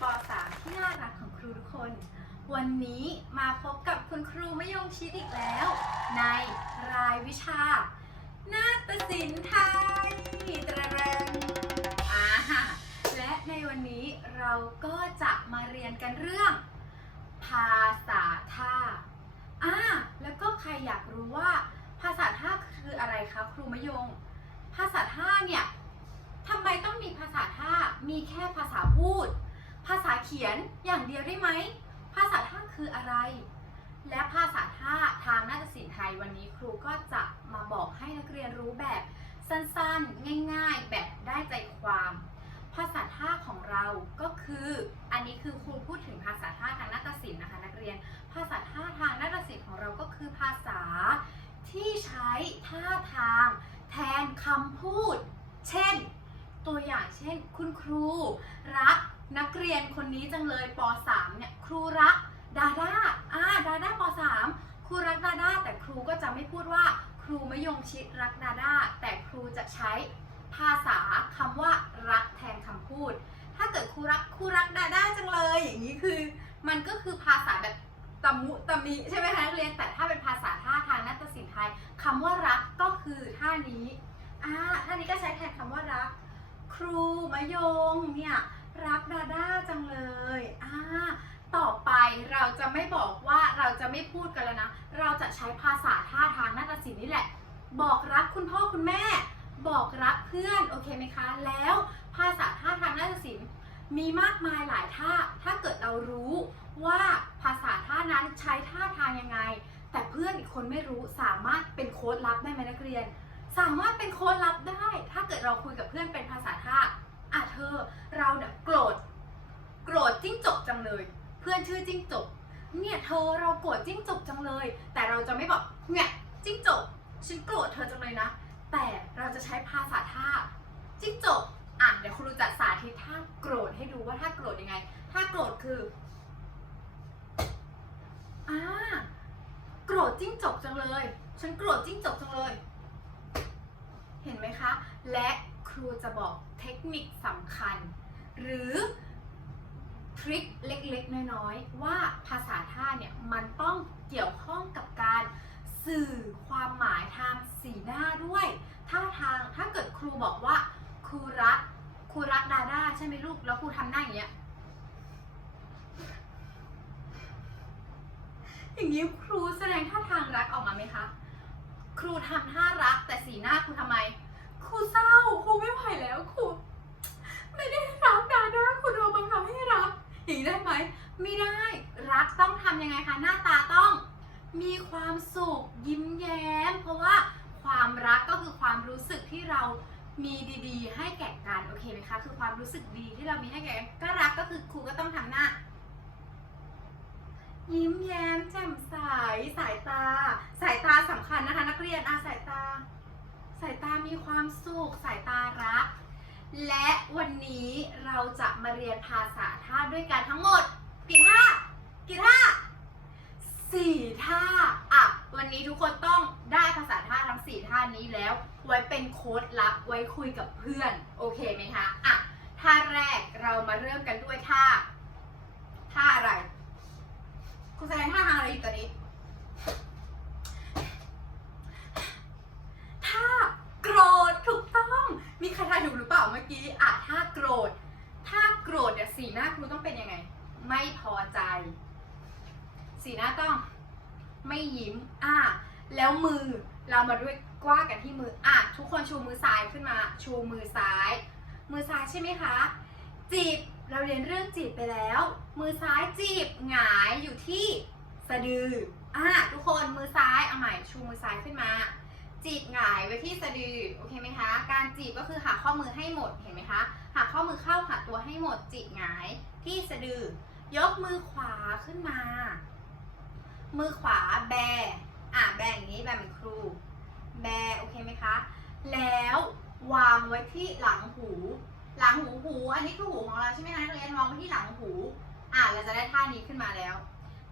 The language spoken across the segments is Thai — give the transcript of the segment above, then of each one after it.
ป .3 ที่น่ารักของครูทุกคน วันนี้มาพบกับคุณครูมยงชิดอีกแล้ว ในรายวิชา นาฏศิลป์ไทยตระเรงอ่าและในวันนี้เราก็จะมาเรียนกันเรื่อง ภาษาท่าอ่าแล้วก็ใครอยากรู้ว่า ภาษาท่าคืออะไรคะครูมยง ภาษาท่าเนี่ยทำไมต้องมีภาษาท่า มีแค่ภาษาพูด ภาษาเขียนอย่างเดียวได้ไหม ภาษาท่าคืออะไร และภาษาท่าทางนาฏศิลป์ไทยวันนี้ครูก็จะมาบอกให้นักเรียนรู้แบบสั้นๆ ง่ายๆ แบบได้ใจความ ภาษาท่าของเราก็คือ อันนี้คือครูพูดถึงภาษาท่าทางนาฏศิลป์นะคะนักเรียน ภาษาท่าทางนาฏศิลป์ของเราก็คือภาษาที่ใช้ท่าทางแทนคำพูด เช่น ตัวอย่างเช่น คุณครู รัก นักเรียนคนนี้จังเลยป .3 เนี่ยครูรักดาด้าอ่าดาด้าป .3 ครูรักดาด้าแต่ครูก็จะไม่พูดว่า ครูมยงชิดรักดาด้าแต่ครูจะใช้ภาษาคำว่ารักแทนคำพูด ถ้าเกิดครูรักครูรักดาด้าจังเลยอย่างนี้คือ มันก็คือภาษาแบบตะมุตะมิใช่ไหมคะนักเรียนแต่ถ้าเป็นภาษาท่าทางนาฏศิลป์ไทยคำว่ารักก็คือท่านี้อ่าท่านี้ก็ใช้แทนคำว่ารัก ครูมะยงเนี่ย รักดาด้าจังเลยอ่าต่อไปเราจะไม่บอกว่าเราจะไม่พูดกันแล้วนะ เราจะใช้ภาษาท่าทางนาฏศิลป์นี่แหละ บอกรักคุณพ่อคุณแม่ บอกรักเพื่อนโอเคไหมคะ แล้วภาษาท่าทางนาฏศิลป์มีมากมายหลายท่า ถ้าเกิดเรารู้ว่าภาษาท่านั้นใช้ท่าทางยังไง แต่เพื่อนอีกคนไม่รู้สามารถเป็นโค้ดลับได้ไหมนักเรียน สามารถเป็นโค้ดลับได้ ถ้าเกิดเราคุยกับเพื่อนเป็นภาษาท่า อะเธอเราเนี่ยโกรธโกรธจิ้งจกจังเลย เพื่อนชื่อจิ้งจก เนี่ยเธอเราโกรธจิ้งจกจังเลย แต่เราจะไม่บอกเนี่ยจิ้งจกฉันโกรธเธอจังเลยนะ แต่เราจะใช้ภาษาท่าจิ้งจกอะเดี๋ยวครูจะสาธิตท่าโกรธให้ดูว่าท่าโกรธยังไงท่าโกรธคืออ่าโกรธจิ้งจกจังเลย ฉันโกรธจิ้งจกจังเลย เห็นไหมคะ และ ครูจะบอกเทคนิคสำคัญ หรือทริคเล็กๆ น้อยๆ ว่าภาษาท่าเนี่ยมันต้องเกี่ยวข้องกับการสื่อความหมายทางสีหน้าด้วยท่าทางถ้าเกิดครูบอกว่าครูรักครูรักดาด้าใช่ไหมลูกแล้วครูทำหน้าอย่างเงี้ยอย่างนี้ครูแสดงท่าทางรักออกมาไหมคะ ครูทำท่ารักแต่สีหน้าครูทำไม ครูเศร้าครูไม่ไหวแล้วครูไม่ได้รักดาด้าครูโดนบังคับให้รักอย่างนี้ได้ไหมไม่ได้รักต้องทำยังไงคะหน้าตาต้อง มีความสุขยิ้มแย้ม เพราะว่าความรักก็คือความรู้สึกที่เรามีดีๆ ให้แก่กันโอเคไหมคะคือความรู้สึกดีที่เรามีให้แก่กันก็รักก็คือครูก็ต้องทำหน้า ยิ้มแย้มแจ่มใสสายตา สายตาสำคัญนะคะ นักเรียนอาสายตา สายตามีความสุข สายตารัก และวันนี้เราจะมาเรียนภาษาท่าด้วยกันทั้งหมด กี่ท่า กี่ท่าสี่ท่า อะ วันนี้ทุกคนต้องได้ภาษาท่าทั้งสี่ท่านี้แล้ว ไว้เป็นโค้ดลับ ไว้คุยกับเพื่อน โอเคไหมคะ อะ ท่าแรกเรามาเริ่มกันด้วยท่า ท่าอะไร คุณแสดงท่าทางอะไรอยู่ตอนนี้ ท่าโกรธถูกต้อง มีใครทายถู กี้อะท่าโกรธ ถ้าโกรธเนี่ยสีหน้าครูต้องเป็นยังไง ไม่พอใจ สีหน้าต้องไม่ยิ้มอะแล้วมือเรามาด้วยกว้ากันที่มืออะทุกคนชูมือซ้ายขึ้นมา ชูมือซ้าย มือซ้ายใช่ไหมคะ จีบเราเรียนเรื่องจีบไปแล้ว มือซ้ายจีบหงายอยู่ที่สะดืออะทุกคนมือซ้ายเอาใหม่ชูมือซ้ายขึ้นมา จีบหงายไว้ที่สะดือโอเคไหมคะ การจีบก็คือหักข้อมือให้หมดเห็นไหมคะหักข้อมือเข้าหักตัวให้หมดจีบหงายที่สะดือยกมือขวาขึ้นมา มือขวาแบอะแบอย่างนี้แบบเหมือนครู แบโอเคไหมคะ แล้ววางไว้ที่หลังหู หลังหูหู อันนี้คือหูของเราใช่ไหมคะนักเรียนวางไว้ที่หลังหู อะเราจะได้ท่านี้ขึ้นมาแล้ว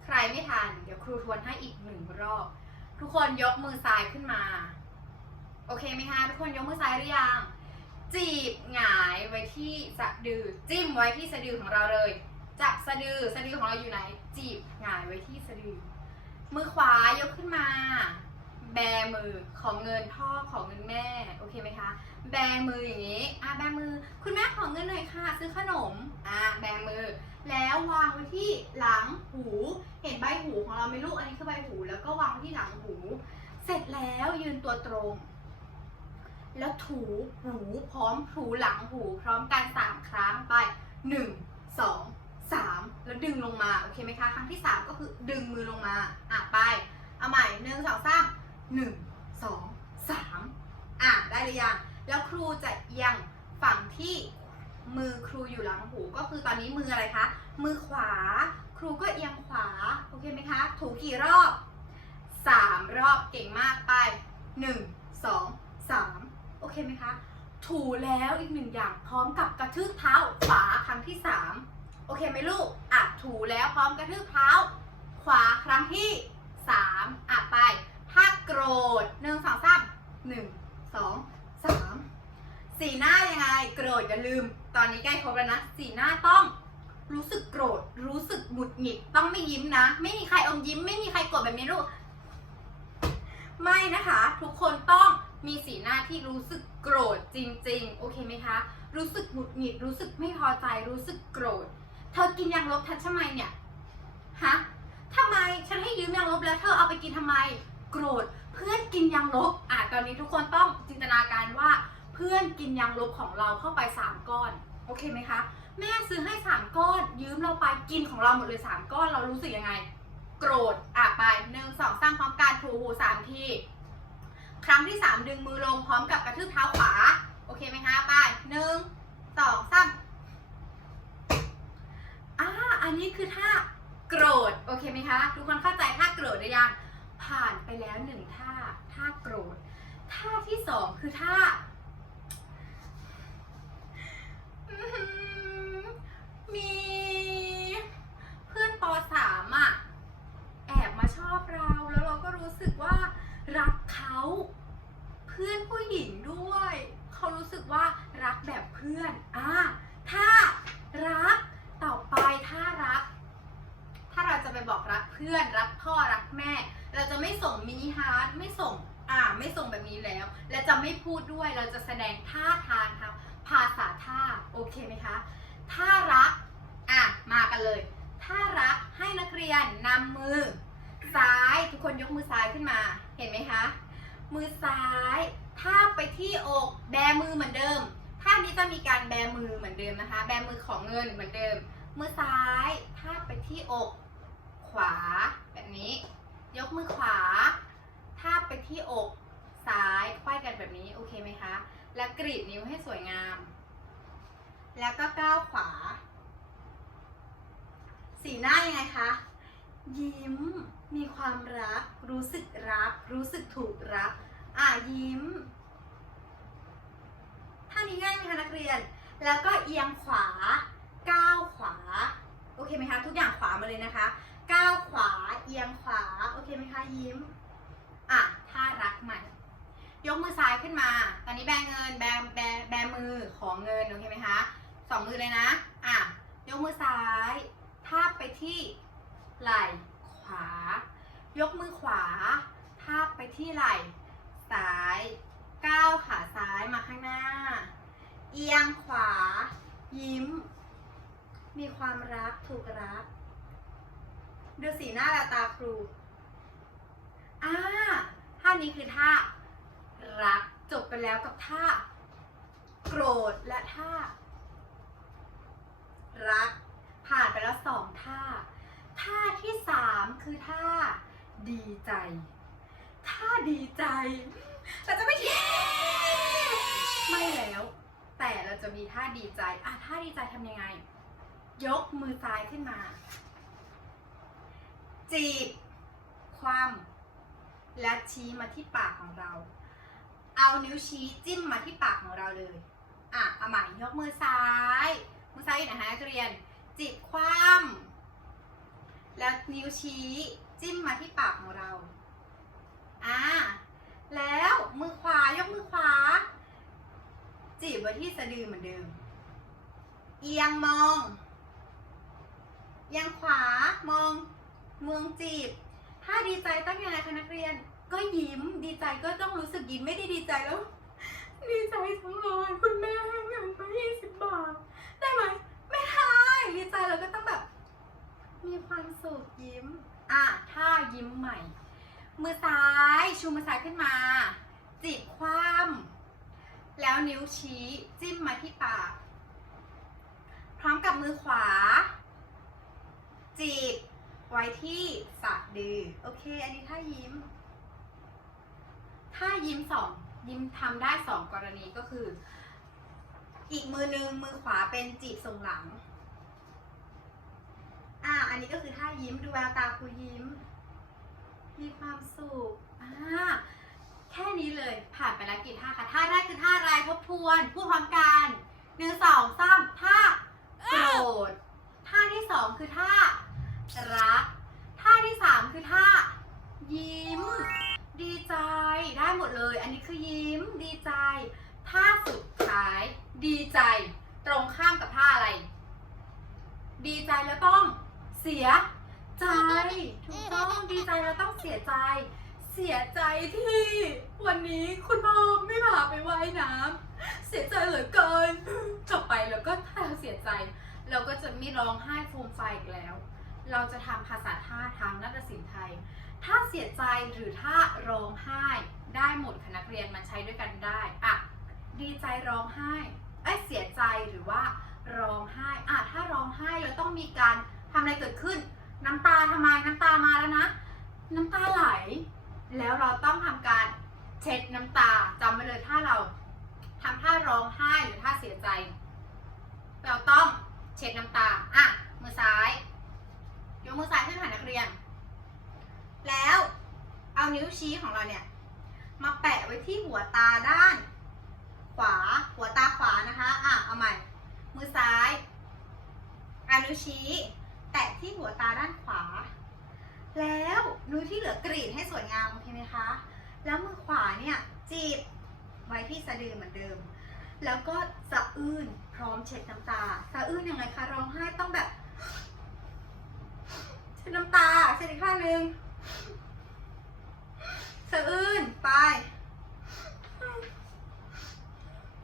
ใครไม่ทันเดี๋ยวครูทวนให้อีกหนึ่งรอบ ทุกคนยกมือซ้ายขึ้นมา โอเคไหมคะทุกคนยกมือซ้ายหรือยัง จีบหงายไว้ที่สะดือ จิ้มไว้ที่สะดือของเราเลย จับสะดือสะดือของเราอยู่ไหน จีบหงายไว้ที่สะดือ มือขวายกขึ้นมา แบมือของเงินพ่อของเงินแม่ โอเคไหมคะ แบมืออย่างนี้อะแบมือ คุณแม่ขอเงินหน่อยค่ะ ซื้อขนมอะแบมือ แล้ววางไว้ที่หลังหู เห็นใบหูของเราไหมลูก อันนี้คือใบหู แล้วก็วางไว้ที่หลังหู เสร็จแล้วยืนตัวตรง แล้วถูหูพร้อมถูหลังหู พร้อมกันสามครั้งไปหนึ่งสองสามแล้วดึงลงมาโอเคไหมคะ ครั้งที่สามก็คือดึงมือลงมาอะไปเอาใหม่หนึ่งสองสามหนึ่งสองสามอะได้หรือยังแล้วครูจะเอียงฝั่งที่มือครูอยู่หลังหูก็คือตอนนี้มืออะไรคะ มือขวา ครูก็เอียงขวา โอเคไหมคะ ถูกี่รอบสามรอบเก่งมากไปหนึ่งสองสาม โอเคไหมคะ ถูแล้วอีกหนึ่งอย่างพร้อมกับกระทืบเท้าขวาครั้งที่สามโอเคไหมลูกอะถูแล้วพร้อมกระทืบเท้า ขวาครั้งที่สามอะไป ถ้าโกรธหนึ่งสองสามหนึ่งสองสามสีหน้ายังไงโกรธอย่าลืม ตอนนี้ใกล้ครบแล้วนะสีหน้าต้องรู้สึกโกรธ รู้สึกหงุดหงิด ต้องไม่ยิ้มนะ ไม่มีใครอมยิ้ม ไม่มีใครโกรธแบบนี้ลูก ไม่นะคะ ทุกคนต้อง มีสีหน้าที่รู้สึกโกรธจริง ๆ โอเคไหมคะ รู้สึกหงุดหงิด รู้สึกไม่พอใจ รู้สึกโกรธ เธอกินยางลบทันทำไมเนี่ย ฮะทำไม ฉันให้ยืมยางลบแล้วเธอเอาไปกินทำไม โกรธ เพื่อนกินยางลบ อะ ตอนนี้ทุกคนต้องจินตนาการว่าเพื่อนกินยางลบของเราเข้าไปสามก้อน โอเคไหมคะ แม่ซื้อให้สามก้อน ยืมเราไป กินของเราหมดเลยสามก้อน เรารู้สึกยังไง โกรธ อะไปหนึ่งสองสามพร้อมกันถูหูสามที ครั้งที่สามดึงมือลงพร้อมกับกระทืบเท้าขวา โอเคไหมคะไปหนึ่งสองสามอ่าอันนี้คือท่าโกรธ โอเคไหมคะ ทุกคนเข้าใจท่าโกรธหรือยัง ผ่านไปแล้วหนึ่งท่า ท่าโกรธ ท่าที่สองคือท่าอื้อหือมีเพื่อนปสามอะ แอบมาชอบเราแล้วเราก็รู้สึกว่ารักเขา เพื่อนผู้หญิงด้วย เขารู้สึก ว่ารักแบบเพื่อนอ่าถ้ารักต่อไปถ้ารัก ถ้าเราจะไปบอกรักเพื่อน รักพ่อรักแม่ เราจะไม่ส่งมินิฮาร์ดไม่ส่งอ่าไม่ส่งแบบนี้แล้ว และจะไม่พูดด้วยเราจะแสดงท่าทางทางภาษาท่าโอเคไหมคะ ถ้ารักอะมากันเลย ถ้ารักให้นักเรียนนำมือ ซ้ายทุกคนยกมือซ้ายขึ้นมาเห็นไหมคะ มือซ้าย ทาบไปที่อกแบมือเหมือนเดิมท่านี้จะมีการแบมือเหมือนเดิมนะคะ แบมือของเงินเหมือนเดิม มือซ้ายทาบไปที่อก ขวาแบบนี้ ยกมือขวาทาบไปที่อก ซ้ายไขว้กันแบบนี้โอเคไหมคะ แล้วกรีดนิ้วให้สวยงาม แล้วก็ก้าวขวา สีหน้ายังไงคะ ยิ้ม มีความรัก รู้สึกรัก รู้สึกถูกรัก อะยิ้มท่านี้ง่ายไหมคะนักเรียน แล้วก็เอียงขวาก้าวขวา โอเคไหมคะ ทุกอย่างขวามาเลยนะคะก้าวขวาเอียงขวา โอเคไหมคะยิ้ม อะท่ารักใหม่ ยกมือซ้ายขึ้นมา ตอนนี้แบเงินแบแบแบมือของเงิน โอเคไหมคะสองมือเลยนะ อะ ยกมือซ้ายทาบไปที่ไหล่ขวา ยกมือขวาทาบไปที่ไหล่ ซ้ายก้าวขาซ้ายมาข้างหน้า เอียงขวา ยิ้ม มีความรักถูกรัก ดูสีหน้าและตาครูอ่าท่านี้คือท่า รักจบไปแล้วกับท่า โกรธและท่า รัก ผ่านไปแล้วสองท่า ท่าที่สามคือท่า ดีใจ ท่าดีใจเราจะไม่เย้ไม่แล้ว แต่เราจะมีท่าดีใจอะท่าดีใจทำยังไง ยกมือซ้ายขึ้นมา จีบความและชี้มาที่ปากของเรา เอานิ้วชี้จิ้มมาที่ปากของเราเลย อะเอาใหม่ยกมือซ้าย มือซ้ายอยู่ไหนคะนักเรียน จิบคว่ำแล้วนิ้วชี้จิ้มมาที่ปากของเรา อ่า แล้วมือขวายกมือขวา จีบไว้ที่สะดือเหมือนเดิม เอียงมองเอียงขวามองเมืองจีบ ถ้าดีใจต้องยังไงคะนักเรียน ก็ยิ้มดีใจก็ต้องรู้สึกยิ้มไม่ได้ดีใจแล้ว ดีใจจังเลยคุณแม่ให้เงินไปยี่สิบบาทได้ไหมไม่ได้ดีใจเราก็ต้องแบบ มีความสุขยิ้ม อะถ้ายิ้มใหม่ มือซ้ายชูมือซ้ายขึ้นมาจีบคว่ำ แล้วนิ้วชี้จิ้มมาที่ปาก พร้อมกับมือขวา จีบ ไว้ที่สะดือ โอเค อันนี้ถ้ายิ้ม ถ้ายิ้มสองยิ้มทำได้สองกรณีก็คือ อีกมือหนึ่งมือขวาเป็นจีบทรงหลัง อ่า อันนี้ก็คือท่ายิ้มดูแววตาครูยิ้ม มีความสุขอ่า แค่นี้เลยผ่านไปแล้วกี่ท่าคะท่าแรกคือท่าอะไรทบทวนพูดพร้อมกันหนึ่งสองสามท่าโกรธท่าที่สองคือท่ารัก ท่าที่สามคือท่า ยิ้ม ดีใจได้หมดเลย อันนี้คือยิ้มดีใจ ท่าสุดท้าย ดีใจ ตรงข้ามกับท่าอะไร ดีใจแล้วต้องเสียใจถูกต้องดีใจแล้วต้องเสียใจ เสียใจที่วันนี้คุณพ่อไม่พาไปว่ายน้ำเสียใจเหลือเกินจบไปแล้วก็ถ้าเราเสียใจ เราก็จะไม่ร้องไห้ฟูมไฟอีกแล้ว เราจะทำภาษาท่าทางนาฏศิลป์ไทย ถ้าเสียใจหรือถ้าร้องไห้ได้หมดค่ะนักเรียนมันใช้ด้วยกันได้อะดีใจร้องไห้ไอ้เสียใจหรือว่าร้องไห้อะถ้าร้องไห้แล้วต้องมีการทำอะไรเกิดขึ้น น้ำตาทำไมน้ำตามาแล้วนะ น้ำตาไหล แล้วเราต้องทำการเช็ดน้ำตาจำไว้เลยถ้าเราทำท่าร้องไห้หรือท่าเสียใจ เราต้องเช็ดน้ำตาอะมือซ้าย ยกมือซ้ายขึ้นค่ะนักเรียน แล้วเอานิ้วชี้ของเราเนี่ยมาแปะไว้ที่หัวตาด้าน ขวาหัวตาขวานะคะอะเอาใหม่ มือซ้ายเอานิ้วชี้ แตะที่หัวตาด้านขวา แล้วนิ้วที่เหลือกรีดให้สวยงามโอเคไหมคะ แล้วมือขวาเนี่ยจีบไว้ที่สะดือเหมือนเดิม แล้วก็สะอื้นพร้อมเช็ดน้ำตา สะอื้นยังไงคะร้องไห้ต้องแบบเช็ดน้ำตาเช็ดอีกข้างหนึ่งสะอื้นไป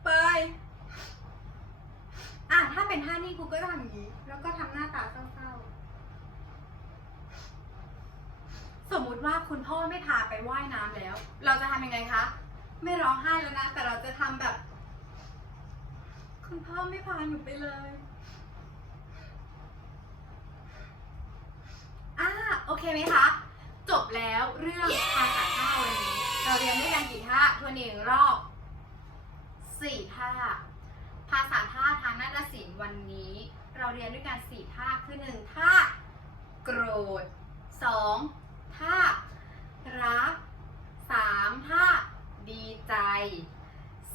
ไปอะถ้าเป็นท่านี้ครูก็ทำอย่างนี้ แล้วก็ทำหน้าตาเศร้าๆ สมมุ ติว่าคุณพ่อไม่พาไปว่ายน้ำแล้ว เราจะทำยังไงคะ ไม่ร้องไห้แล้วนะ แต่เราจะทำแบบ คุณพ่อไม่พาหนูไปเลยอ่าโอเคไหมคะ จบแล้วเรื่องภาษาท่าวันนี้ เราเรียนด้วยกันกี่ท่าทวนอีกหนึ่งรอบสี่ท่า ภาษาท่าทางนาฏศิลป์วันนี้ เราเรียนด้วยกันสี่ท่าคือหนึ่งท่าโกรธสอง ท่ารักสามท่าดีใจ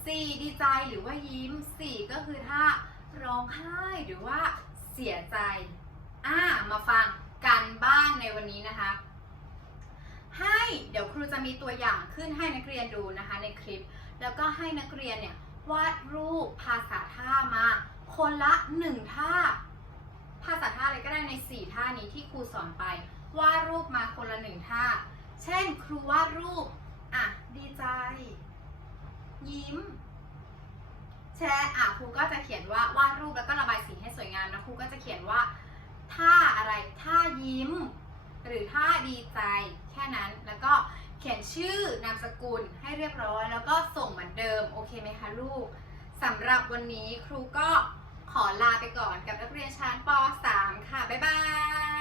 สี่ดีใจหรือว่ายิ้มสี่ก็คือท่าร้องไห้หรือว่าเสียใจอ่ามาฟังกันบ้านในวันนี้นะคะ ให้เดี๋ยวครูจะมีตัวอย่างขึ้นให้นักเรียนดูนะคะในคลิป แล้วก็ให้นักเรียนเนี่ยวาดรูปภาษาท่ามา คนละหนึ่งท่า ภาษาท่าอะไรก็ได้ในสี่ท่านี้ที่ครูสอนไป วาดรูปมาคนละหนึ่งท่า เช่นครูวาดรูป อะ ดีใจ ยิ้ม แชร์อะครูก็จะเขียนว่าวาดรูปแล้วก็ระบายสีให้สวยงามนะครูก็จะเขียนว่าท่าอะไรท่ายิ้ม หรือท่าดีใจ แค่นั้นแล้วก็เขียนชื่อนามสกุลให้เรียบร้อย แล้วก็ส่งเหมือนเดิมโอเคไหมคะลูกสำหรับวันนี้ครูก็ขอลาไปก่อนกับนักเรียนชั้นป .3 ค่ะ บ๊ายบาย